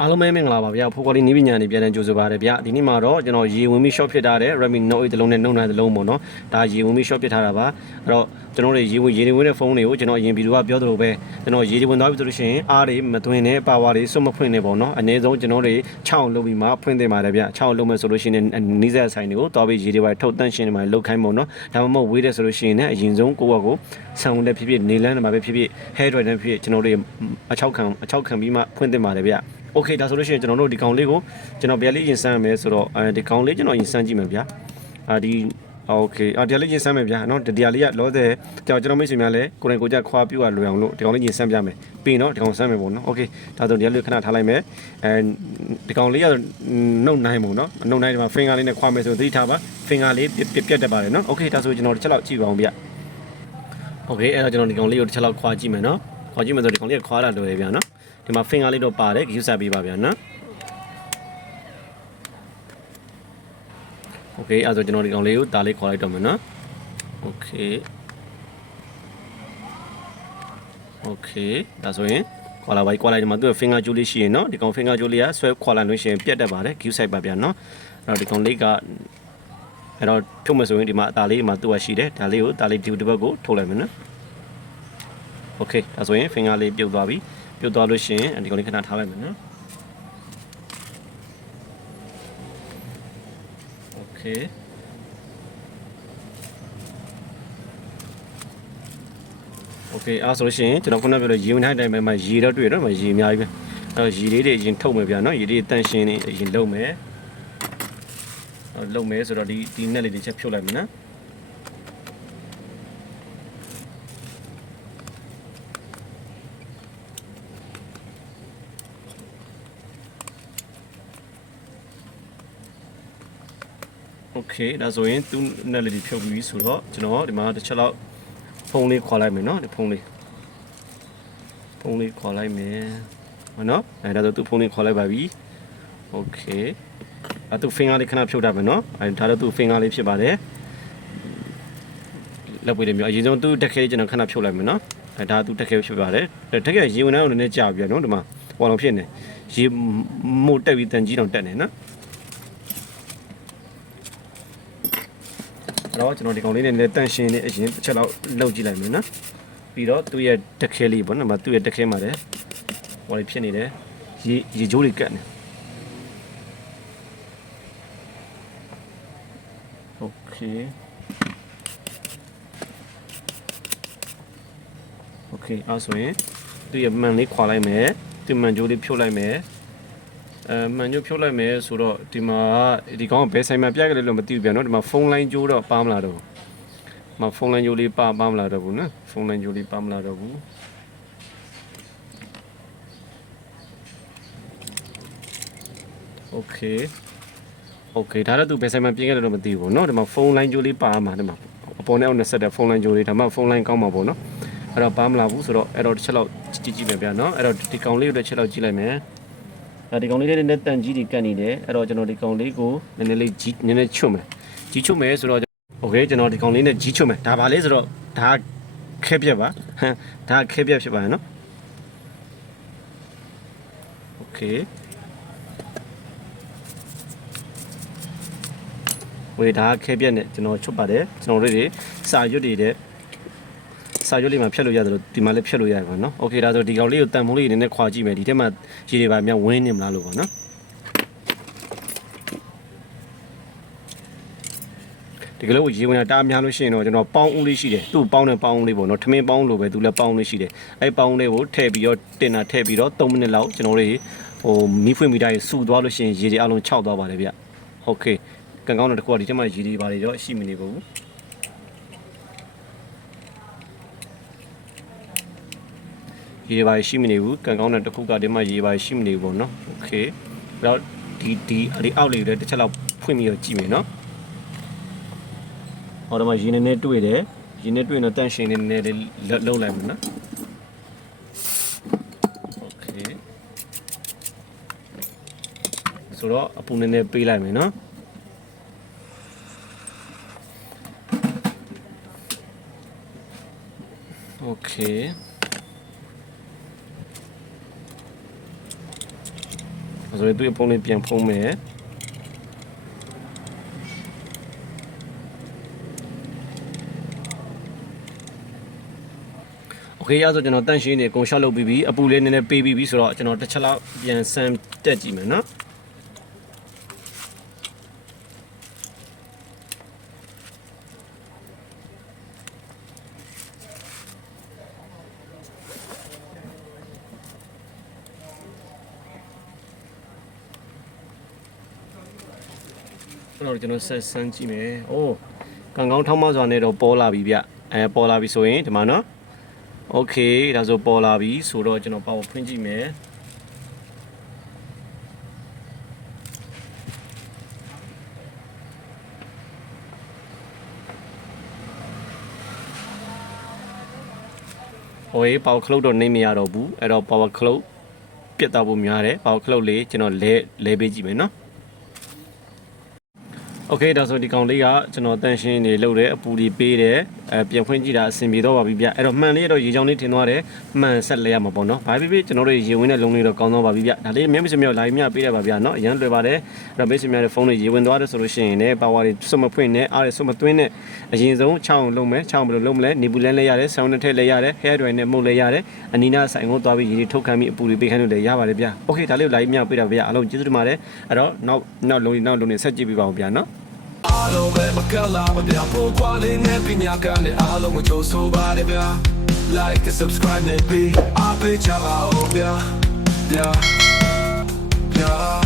အားလုံးပဲမင်္ဂလာပါဗျာဖိုးကော်လီနီးပညာနေပြန်တဲ့ကြိုဆိုပါရဗျာဒီနေ့မှာတော့ကျွန်တော်ရေဝင်ပြီး short ဖြစ်ထားတဲ့ Redmi Note 8တလုံးနဲ့နှုတ်နိုင်တလုံးပေါ့နော်ဒါရေဝင်ပြီး short ဖြစ်ထားတာပါအဲ့တော့ကျွန်တော်တို့ရေဝင်ရေဝင်တဲ့ဖုန်းတွေကိုကျွန်တော်အရင်ဗီဒီယိုကပြောသလိုပဲကျွန်တော်ရေဝင်သွားပြီဆိုလို့ရှိရင်အားတွေမသွင်းနဲ့ပါဝါတွေစွတ်မဖွင့်နဲ့ပေါ့နော်အနည်းဆုံးကျွန်တော်တွေ6အောင်လုပ်ပြီးမှဖွင့်သင့်ပါတယ်ဗျာ6အောင်လုပ်မယ်ဆိုလို့ရှိရင်နီးစပ်ဆိုင်တွေကိုတွားပြီးရေတွေပါထုတ်တန့်ရှင်းနေမှာလောက်ခိုင်းပေါ့နော်ဒါမှမဟုတ်ဝေးတယ်ဆိုလို့ရှိရင်လည်းအရင်ဆုံးကိုယ့်ဘက်ကိုဆံဝင်တဲ့ဖြစ်ဖြစ်နေလန်းမှာပဲဖြစ်ဖြစ် hair dryer နဲ့ဖြစ်ဖြစ်ကျွန်တော်တို့အချောက်ခံအချောက်ခံပြီးမှဖွင့်သင့်ပါတယ်ဗျာ โอเคဒါဆိုလို့ရှိရင်ကျွန်တော်တို့ဒီကောင်လေးကိုကျွန်တော်ဗျာလေးရင်ဆန်းရမယ်ဆိုတော့အဲဒီကောင်လေးကျွန်တော်ရင်ဆန်းကြည့်မယ်ဗျာအာဒီโอเคအာဒီလေးရင်ဆန်းမယ်ဗျာเนาะဒီဒီလေးကလောတဲ့ကျွန်တော်ကျွန်တော်မိတ်ဆွေများလည်းကိုယ်တိုင်ကိုယ်ကြခွာပြူရလွယ်အောင်လို့ဒီကောင်လေးရင်ဆန်းပြမယ်ပြီးတော့ဒီကောင်ဆန်းမယ်ပေါ့နော်โอเคဒါဆိုဒီလေးခဏထားလိုက်မယ်အဲဒီကောင်လေးကနှုတ်နိုင်ပေါ့နော်နှုတ်နိုင်ဒီမှာ finger လေးနဲ့ခွာမယ်ဆိုသတိထားပါ finger လေးပြက်ပြက်တက်ပါတယ်နော်โอเคဒါဆိုကျွန်တော်တစ်ချက်လောက်ကြည့်ပါအောင်ဗျโอเคအဲ့တော့ကျွန်တော်ဒီကောင်လေးကိုတစ်ချက်လောက်ခွာကြည့်မယ်နော်ခွာကြည့်မယ်ဆိုဒီကောင်လေးကခွာတာလွယ်ဗျာနော် ဒီမှာ finger လေးတော့ပါတယ်ယူစားပေးပါဗျာနော် okay အဲ့တော့ကျွန်တော်ဒီကောင်လေးကိုဒါလေးခေါ်လိုက်တော့မယ်နော် okay okay ဒါဆိုရင်ခေါ်လာပါကြီးခေါ်လိုက်ဒီမှာသူ့ရဲ့ finger ကြိုးလေးရှိရင်နော်ဒီကောင် finger ကြိုးလေးကဆွဲခေါ်လာလို့ရှိရင်ပြတ်တတ်ပါတယ် give side ပါဗျာနော်အဲ့တော့ဒီကောင်လေးကအဲ့တော့ထုတ်မယ်ဆိုရင်ဒီမှာအသားလေးဒီမှာသူ့ကရှိတယ်ဒါလေးကိုဒါလေးဒီတစ်ဘက်ကိုထုတ်လိုက်မယ်နော် okay ဒါဆိုရင် finger လေးပြုတ်သွားပြီ ပြုတ်သွားလို့ရှိရင်ဒီကောင်လေးခဏထားလိုက်မယ်နော်โอเคโอเคအားဆိုလို့ရှိရင်ကျွန်တော်ခုနပြောလို့ရေဝင်ထိုက်တိုင်းမှာရေတော့တွေ့တော့မှာရေအများကြီးပဲအဲတော့ရေလေးတွေအရင်ထုတ်မယ်ဗျာနော်ရေလေးတန့်ရှင်းနေအရင်လုပ်မယ်အဲလုပ်မယ်ဆိုတော့ဒီဒီနဲ့လေးတွေချက်ဖြုတ်လိုက်မယ်နော် โอเคဒါဆိုရင်သူ့နဲ့လေးဖြုတ်ပြီးပြီဆိုတော့ကျွန်တော်ဒီမှာတစ်ချက်လောက်ဖုန်းလေးခေါ်လိုက်မယ်เนาะဒီဖုန်းလေးဖုန်းလေးခေါ်လိုက်မယ်ဟောနော်အဲဒါဆိုသူ့ဖုန်းလေးခေါ်လိုက်ပါပြီโอเคအဲသူ finger လေးခဏဖြုတ်တာမယ်เนาะအဲဒါတော့သူ finger လေးဖြစ်ပါတယ်လက်ပွေးလေးမျိုးအရင်ဆုံးသူ့တက်ခဲလေးကျွန်တော်ခဏဖြုတ်လိုက်မယ်เนาะအဲဒါသူ့တက်ခဲဖြစ်ပါတယ်တက်ခဲရေဝင်အောင်လည်းကြာပြီเนาะဒီမှာဟောလုံးဖြစ်နေရေမို့တက်ပြီးတန်ကြီးတောင်တက်နေเนาะ တော့ကျွန်တော်ဒီကောင်လေးနဲ့လည်းတန့်ရှင်းနေအရင်တစ်ချက်လောက်လှုပ်ကြည့်လိုက်မယ်နော်ပြီးတော့သူ့ရဲ့တက်ခဲလေးပေါ့နော်မသူ့ရဲ့တက်ခဲမှာလည်းဟောလေးဖြစ်နေတယ်ရေရေကြိုးလေးကတ်နေโอเคโอเคအဲ့ဆိုရင်သူ့ရဲ့မှန်လေးခွာလိုက်မယ်သူ့မှန်ကြိုးလေးဖြုတ်လိုက်မယ် အဲမှန်ကြိုးဖြုတ်လိုက်မယ်ဆိုတော့ဒီမှာဒီကောင်ကဘယ်ဆိုင်မှာပြခဲ့လဲလို့မသိဘူးပြန်နော်ဒီမှာဖုန်းလိုင်းကြိုးတော့ပါမလာတော့ဘူးဒီမှာဖုန်းလိုင်းကြိုးလေးပါပါမလာတော့ဘူးနော်ဖုန်းလိုင်းကြိုးလေးပါမလာတော့ဘူးโอเคโอเคဒါတော့သူဘယ်ဆိုင်မှာပြင်ခဲ့တယ်လို့မသိဘူးเนาะဒီမှာဖုန်းလိုင်းကြိုးလေးပါမှာဒီမှာအပေါ်နဲ့အောက်နဲ့ဆက်တဲ့ဖုန်းလိုင်းကြိုးလေးဒါမှဖုန်းလိုင်းကောင်းမှာပေါ့เนาะအဲ့တော့ပါမလာဘူးဆိုတော့အဲ့တော့တစ်ချက်လောက်ကြည့်ကြည့်မယ်ဗျာเนาะအဲ့တော့ဒီကောင်လေးကိုတစ်ချက်လောက်ကြည့်လိုက်မယ် ဒါဒီကောင်လေးလေးနဲ့တန်ကြီးတွေကတ်နေတယ်အဲ့တော့ကျွန်တော်ဒီကောင်လေးကိုနည်းနည်းလေးကြီးနည်းနည်းချွတ်မယ်ကြီးချွတ်မယ်ဆိုတော့โอเคကျွန်တော်ဒီကောင်လေးနဲ့ကြီးချွတ်မယ်ဒါပါလေဆိုတော့ဒါခဲပြက်ပါဟမ်ဒါခဲပြက်ဖြစ်ပါရဲ့เนาะโอเค ဝေဒါခဲပြက်နဲ့ကျွန်တော်ချွတ်ပါတယ်ကျွန်တော်တို့တွေစာရွတ်တွေတဲ့ စာရွက်လေးမှာဖြတ်လို့ရတယ်လို့ဒီမှာလည်းဖြတ်လို့ရတယ်ပေါ့နော်။ Okay ဒါဆိုဒီကောင်လေးကိုတန်မိုးလေးနည်းနည်းခွာကြည့်မယ်။ဒီထဲမှာရေတွေပါများဝင်းနေမလားလို့ပေါ့နော်။ဒီကလေးကိုရေဝင်တာအများလို့ရှိရင်တော့ကျွန်တော်ပေါင်းဦးလေးရှိတယ်။သူ့ပေါင်းတဲ့ပေါင်းဦးလေးပေါ့နော်။ထမင်းပေါင်းလို့ပဲသူလည်းပေါင်းလေးရှိတယ်။အဲ့ပေါင်းလေးကိုထည့်ပြီးတော့တင်တာထည့်ပြီးတော့3မိနစ်လောက်ကျွန်တော်တို့ဟိုမီးဖွင့်မီတာရေစုသွားလို့ရှိရင်ရေတွေအလုံးခြောက်သွားပါတယ်ဗျ။ဟုတ်ကဲ့။ကံကောင်းတဲ့တစ်ခုကဒီထဲမှာရေတွေပါတယ်တော့ရှိမနေပါဘူး။ ရေပါရှိမနေဘူးကန်ကောင်းတဲ့တစ်ခုကဒီမှာရေပါရှိမနေဘူးပေါ့နော်โอเคအဲ့တော့ဒီဒီဒီအောက်လေးတွေတစ်ချက်လောက်ဖွင့်ပြီးတော့ကြည့်မယ်နော်ဟောတော့မှရေနေနေတွေ့တယ်ရေနေတွေ့တော့တန့်ရှင်နေနေလေးလုံးလိုက်မယ်နော်โอเคဆိုတော့အပူနေနေပေးလိုက်မယ်နော် โอเค ဒါဆိုရင်သူ့ရဲ့ဖုန်းလေးပြန်ဖုံးမယ်โอเคရဆိုကျွန်တော်တန့်ရှင်းနေအကုန်ရှောက်လုပ်ပြီးပြီအပူလေးနည်းနည်းပေးပြီးပြီဆိုတော့ကျွန်တော်တစ်ချက်လောက်ပြန်ဆမ်တက်ကြည့်မယ်နော် အဲ့တော့ကျွန်တော်ဆက်ဆန်းကြည့်မယ်။အိုးကံကောင်းထောင်းမစွာနဲ့တော့ပေါ်လာပြီဗျ။အဲပေါ်လာပြီဆိုရင်ဒီမှာနော်။ Okay ဒါဆိုပေါ်လာပြီဆိုတော့ကျွန်တော်ပါဝဖွင့်ကြည့်မယ်။ဟိုရေး power cloud တော့နေမရတော့ဘူးအဲ့တော့ power cloud ပြတ်သွားဖို့များတယ် power cloud လေးကျွန်တော်လဲလဲပေးကြည့်မယ်နော် โอเคဒါဆိုဒီကောင်လေးကကျွန်တော်တန်ရှင်းနေလုပ်တယ်အပူဒီပေးတယ် အဲပြန်ဖွင့်ကြည့်တာအဆင်ပြေတော့ပါပြီဗျအဲ့တော့မှန်လေးတော့ရေချောင်းလေးထင်သွားတယ်မှန်ဆက်လဲရမှာပေါ့နော်ဘာဖြစ်ဖြစ်ကျွန်တော်တို့ရေဝင်တဲ့လုံးလေးတော့ကောင်းတော့ပါပြီဗျဒါလေးမျက်မစမြောက်လာပြီးမြပေးရပါဗျနော်အရန်လွယ်ပါတယ်အဲ့တော့မိတ်ဆွေများတဲ့ဖုန်းလေးရေဝင်သွားတယ်ဆိုလို့ရှိရင်လည်းပါဝါတွေစွတ်မဖွင့်နဲ့အားတွေစွတ်မသွင်းနဲ့အရင်ဆုံးချောင်းလုံးမယ်ချောင်းဘယ်လိုလုံးမလဲနေပူလန်းလဲရတယ်ဆောင်းနဲ့ထည့်လဲရတယ် hair dry နဲ့မှုတ်လဲရတယ်အနီးနားဆိုင်ကိုသွားပြီးရေတွေထုတ်ခံပြီးအပူတွေပေးခိုင်းလို့လည်းရပါတယ်ဗျโอเคဒါလေးကိုလာပြီးမြပေးတာဗျအားလုံးကျေးဇူးတင်ပါတယ်အဲ့တော့နောက်နောက်လုံးလေးနောက်လုံးလေးဆက်ကြည့်ပြပါဦးဗျနော် အားလုံးပဲမ ကလာမပြဖို့ကွာလေးနဲ့ပညာကနဲ့အားလုံးကိုကြိုးဆိုပါတယ်ဗျာ like and subscribe နဲ့ပြီးအားပေးချပါဦးဗျာဗျာဗျာ